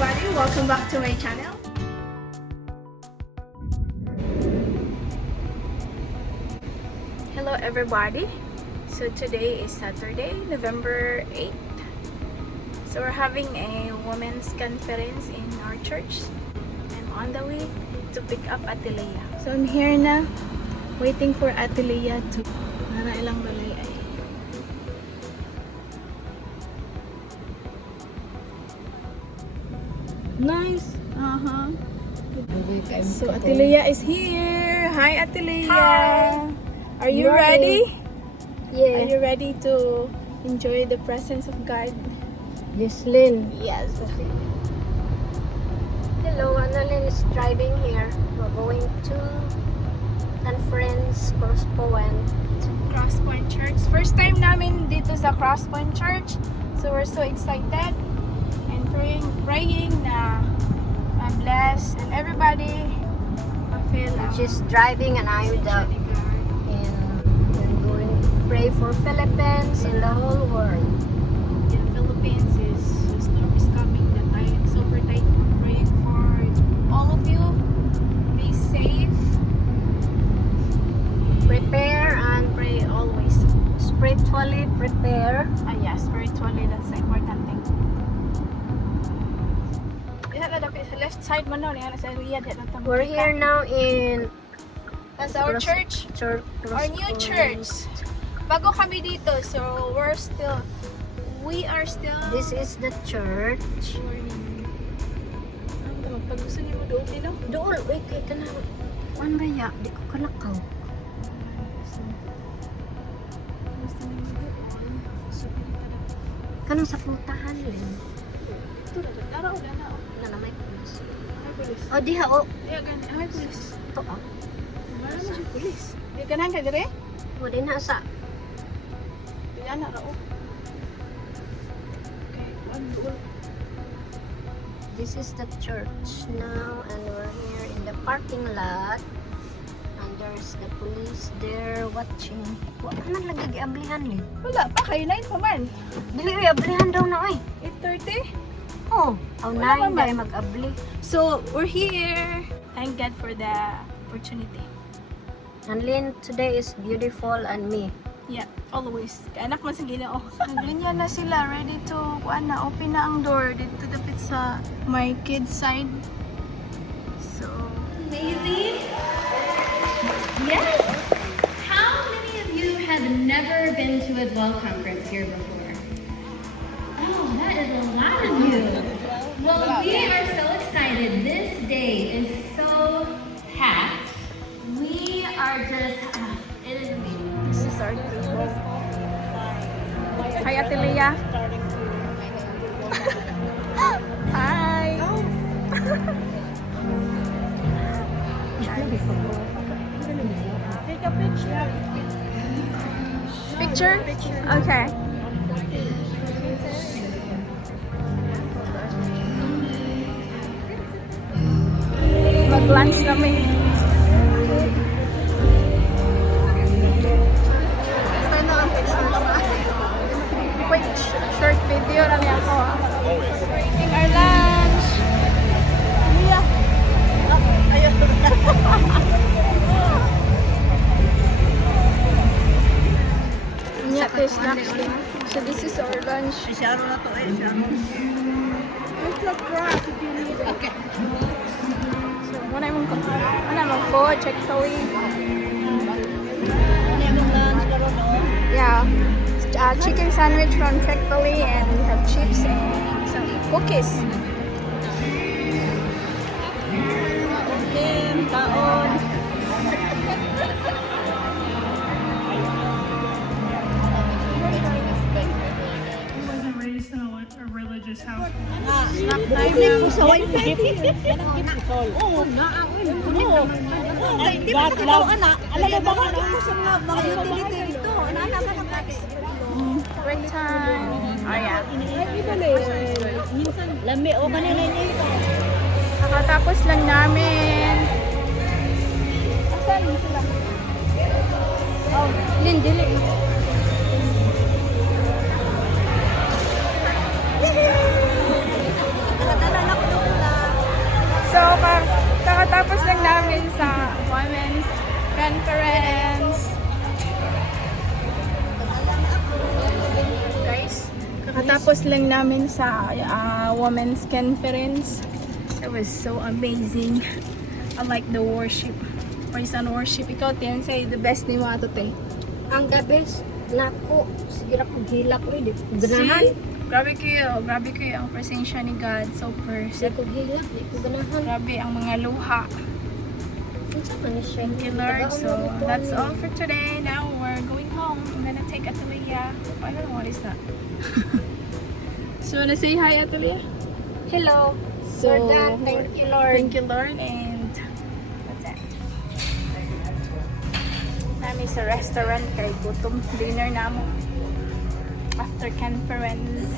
everybody, welcome back to my channel. Hello everybody. So today is Saturday, November 8th. So we're having a women's conference in our church. I'm on the way to pick up Ate Leia. So I'm here na, waiting for Ate Leia to ilang balay ay. Nice. So Ate Leia is here. Hi Ate Leia. Hi. Are you ready? Yeah. Are you ready to enjoy the presence of God? Yes, Lynn. Yes. Hello, Annalyn is driving here. We're going to conference Crosspoint. Crosspoint Church. First time namin dito sa Crosspoint Church. So we're so excited and praying na bless and everybody feel She's driving and I'm going to pray for Philippines and the whole world. in Philippines is the storm is coming that I am super thankful praying for all of you. Be safe. Prepare and Pray always. spiritually prepare. Yeah, spiritually, that's the important thing. Sa left side man no, niya sa riyad na tamo. We're here now in That's our church. Our new church. Bago kami dito, so we are still This is the church. Pag gusto niyo doon dito. Doon, wait, kay ka na. Ano ba ya? Di ko kalakaw. Kanang sa putahan, Lynn. Ito na, araw na na. Na na may pulis. Ay, pulis. O, diha, o. Diya, ay, pulis. Ito, o. Wala na siya, pulis. Diya, ganahan ka dire? O, din na sa. Diya na, rao. Okay, ano doon? This is the church now, and we're here in the parking lot. And there's the police there watching. Wa ka man lagi giablihan, Lynn. Wala pa, kayo 9 pa man. Dili, uy, ablihan daw na, oy. 8:30? Oh, aw Wala na, pa man. dahil mag-abli. So, we're here. Thank God for the opportunity. And Lynn, today is beautiful and me. Yeah, always. Kaanak man sa Ginoo. Naglinya na sila, ready to open na ang door dito dapit sa my kids side. So, Amazing. Yes. How many of you have never been to a Dwell conference here before? Oh, that is a lot of you. Well, we are so excited. This day is so packed. We are just, it is amazing. this is our table. Hi, Ate Leia. Hi. Take a picture. Picture? Okay. Mag-lunch namin. Quick short video na niya ako. Eating our lunch. Yeah. Yeah, there's snacks. So this is our lunch. It's a crack if you need it. Okay. So, muna mong food, Chick-fil-A. Yeah. Chicken sandwich from Chick-fil-A and we have chips and some cookies. Okay, taon. Wasn't raised in a religious household. Break time. Oh yeah. Lami, o kanina niya. Kakatapos lang namin. Asan sila? Oh, Lynn, dili. Nakatala na ko conference. Guys, kakatapos lang namin sa women's conference. It was so amazing. I like the worship. Praise and worship. Ikaw, Tian, say the best ni mo ato, te. Ang the best nako, sige ra ko hilak di ko ganahan. Grabe kayo ang presensya ni God. So Di perfect. ko hilak, di ko ganahan. Grabe ang mga luha. Unsa man ni siya? Thank you, Lord. So that's all for today. Now we're going home. I'm gonna take Atelia. I don't know what is that. So wanna say hi, Atelia? Hello. So, For that, thank you, Lord. Thank you, Lord. And that's it. Nami sa restaurant kay gutom dinner namo after conference.